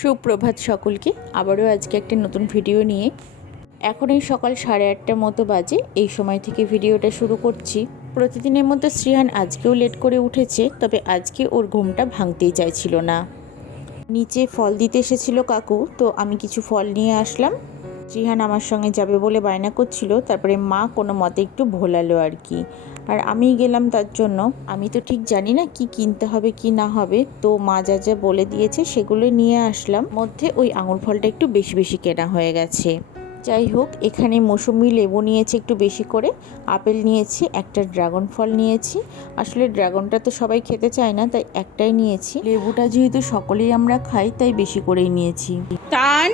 সুপ্রভাত সকলকে, আবারও আজকে একটা নতুন ভিডিও নিয়ে। এখন এই সকাল সাড়ে আটটার মতো বাজে, এই সময় থেকে ভিডিওটা শুরু করছি। প্রতিদিনের মতো শ্রীহান আজকেও লেট করে উঠেছে, তবে আজকে ওর ঘুমটা ভাঙতেই চাইছিল না। নিচে ফল দিতে এসেছিল কাকু, তো আমি কিছু ফল নিয়ে আসলাম। শ্রীহান আমার সঙ্গে যাবে বলে বায়না করছিল, তারপরে মা কোনো মতে একটু ভোলালো আর কি। আর আমি গেলাম তার জন্য। আমি তো ঠিক জানি না কি কিনতে হবে, কি না হবে। তো মা যা যা বলে দিয়েছে সেগুলো নিয়ে আসলাম। মধ্যে ওই আঙুর ফলটা একটু বেশি বেশি কেনা হয়ে গেছে। যাই হোক, এখানে মৌসুমি লেবু নিয়েছি একটু বেশি করে। আপেল নিয়েছি, একটা ড্রাগন ফল নিয়েছি। আসলে ড্রাগনটা তো সবাই খেতে চায় না, তাই একটাই নিয়েছি। লেবুটা যেহেতু সকলেই আমরা খাই, তাই বেশি করেই নিয়েছি। টান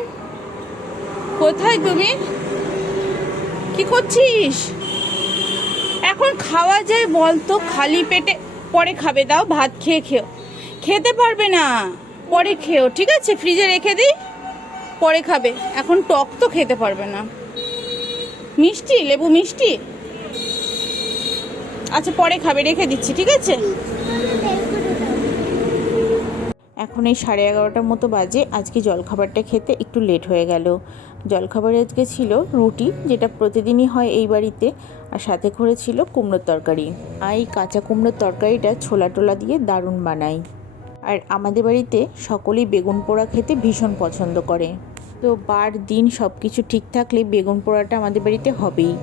কোথায় তুমি? কি করছিস? খাওয়া যায় বলতো খালি পেটে, পরে খাবে, দাও ভাত খেয়ে খেও। খেতে পারবে না, পরে খেও, ঠিক আছে? ফ্রিজে রেখে দিই, পরে খাবে। এখন টক তো খেতে পারবে না। মিষ্টি? লেবু মিষ্টি? আচ্ছা পরে খাবে, রেখে দিচ্ছি, ঠিক আছে? এখন এই সাড়ে এগারোটার মতো বাজে, আজকে জলখাবারটা খেতে একটু লেট হয়ে গেল। জলখাবারে আজকে ছিল রুটি, যেটা প্রতিদিনই হয় এই বাড়িতে, আর সাথে করে ছিল কুমড়োর তরকারি। আর এই কাঁচা কুমড়োর তরকারিটা ছোলা টোলা দিয়ে দারুণ বানাই আর আমাদের বাড়িতে সকলেই বেগুন পোড়া খেতে ভীষণ পছন্দ করে। তো বার দিন সব কিছু ঠিক থাকলে বেগুন পোড়াটা আমাদের বাড়িতে হবেই।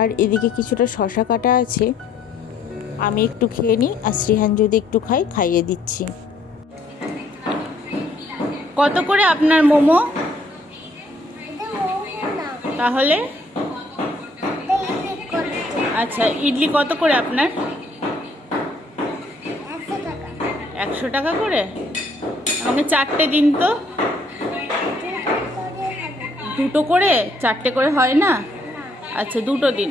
আর এদিকে কিছুটা শশা কাটা আছে, আমি একটু খেয়ে নিই, আর শ্রীহান যদি একটু খাই খাইয়ে দিচ্ছি। কত করে আপনার মোমো? তাহলে? আচ্ছা ইডলি কত করে আপনার? একশো টাকা করে? আমাকে চারটে দিন তো। দুটো করে? চারটে করে হয় না? আচ্ছা দুটো দিন।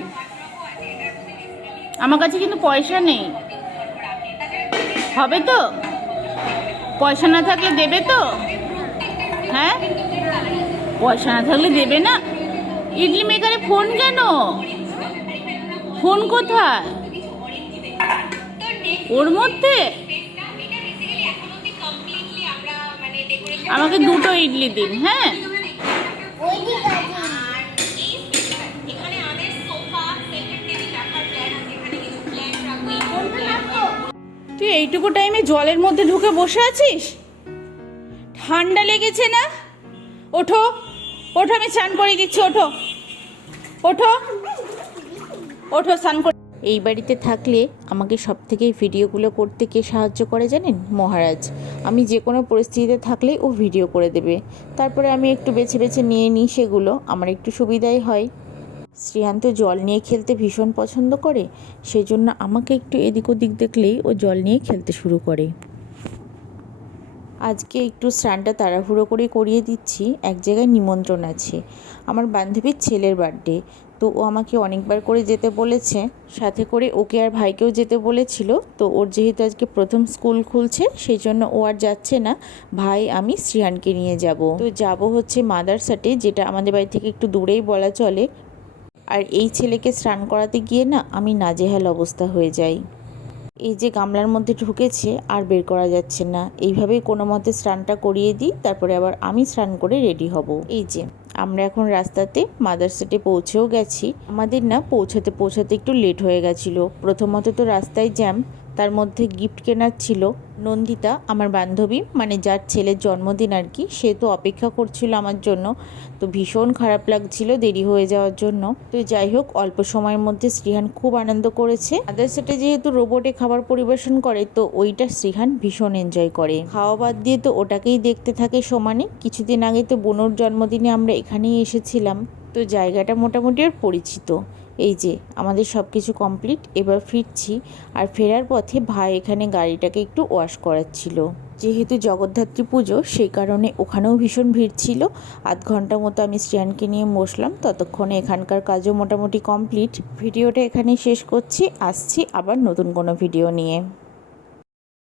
আমার কাছে কিন্তু পয়সা নেই। হবে তো? পয়সা না থাকলে দেবে তো? হ্যাঁ? পয়সা না থাকলে দেবে না? ইডলি মেকারে ফোন কেন? ফোন কোথায়? ওর মধ্যে? আমাকে দুটো ইডলি দিন হ্যাঁ? তুই এইটুকু টাইমে জলের মধ্যে ঢুকে বসে আছিস? ঠান্ডা লেগেছে না? ওঠো। ওঠো, আমি স্নান করে দিচ্ছি, ওঠো। ওঠো। ওঠো, স্নান করে। এই বাড়িতে থাকলে আমাকে সব থেকে ভিডিওগুলো করতে কে সাহায্য করে জানেন? মহারাজ। আমি যে কোনো পরিস্থিতিতে থাকলে ও ভিডিও করে দেবে। তারপরে আমি একটু বেছে বেছে নিয়ে নিই সেগুলো। আমার একটু সুবিধাই হয়। শ্রীহান্ত জল নিয়ে খেলতে ভীষণ পছন্দ করে। সেই জন্য আমাকে একটু এদিক ওদিক দেখলেই ও জল নিয়ে খেলতে শুরু করে। আজকে একটু স্নানটা তাড়াহুড়ো করে করিয়ে দিচ্ছি, এক জায়গায় নিমন্ত্রণ আছে। আমার বান্ধবীর ছেলের বার্থডে, তো ও আমাকে অনেকবার করে যেতে বলেছে, সাথে করে ওকে আর ভাইকেও যেতে বলেছিল, তো ওর যেহেতু আজকে প্রথম স্কুল খুলছে, সেই জন্য ও আর যাচ্ছে না, ভাই আমি শ্রিয়ানকে নিয়ে যাব। তো যাব হচ্ছে মাদারসাটে যেটা আমাদের বাড়ি থেকে একটু দূরেই বলা চলে। আর এই ছেলেকে স্নান করাতে গিয়ে না আমি নাজেহাল অবস্থা হয়ে যাই। এই যে গামলার মধ্যে ঢুকেছে আর বের করা যাচ্ছে না। এইভাবেই কোনো মতে স্নানটা করিয়ে দিই, তারপরে আবার আমি স্নান করে রেডি হব। এই যে, আমরা এখন রাস্তাতে মাদারসেটে পৌঁছেও গেছি। আমাদের না পৌঁছাতে পৌঁছাতে একটু লেট হয়ে গেছিল। প্রথমত তো রাস্তায় জ্যাম তার মধ্যে গিফট কেনার ছিল। নন্দিতা, আমার বান্ধবী মানে যার ছেলের জন্মদিন আর কি, সে তো অপেক্ষা করছিল আমার জন্য। তো ভীষণ খারাপ লাগছিল দেরি হয়ে যাওয়ার জন্য। তো যাই হোক, অল্প সময়ের মধ্যে শ্রীহান খুব আনন্দ করেছে। তাদের সেটে যেহেতু রোবটে খাবার পরিবেশন করে, তো ওইটা শ্রীহান ভীষণ এনজয় করে। খাওয়া বাদ দিয়ে তো ওটাকেই দেখতে থাকে সমানে। কিছুদিন আগে তো বনুর জন্মদিনে আমরা এখানেই এসেছিলাম। তো জায়গাটা মোটামুটি আর পরিচিত। এই যে, আমাদের সব কিছু কমপ্লিট এবার ফিরছি। আর ফেরার পথে ভাই এখানে গাড়িটাকে একটু ওয়াশ করাচ্ছিল। যেহেতু জগদ্ধাত্রী পুজো, সেই কারণে ওখানেও ভীষণ ভিড় ছিল। আধ ঘণ্টা মতো আমি স্ট্যান্ডকে নিয়ে বসলাম। ততক্ষণে এখানকার কাজও মোটামুটি কমপ্লিট ভিডিওটা এখানেই শেষ করছি। আসছি আবার নতুন কোনো ভিডিও নিয়ে।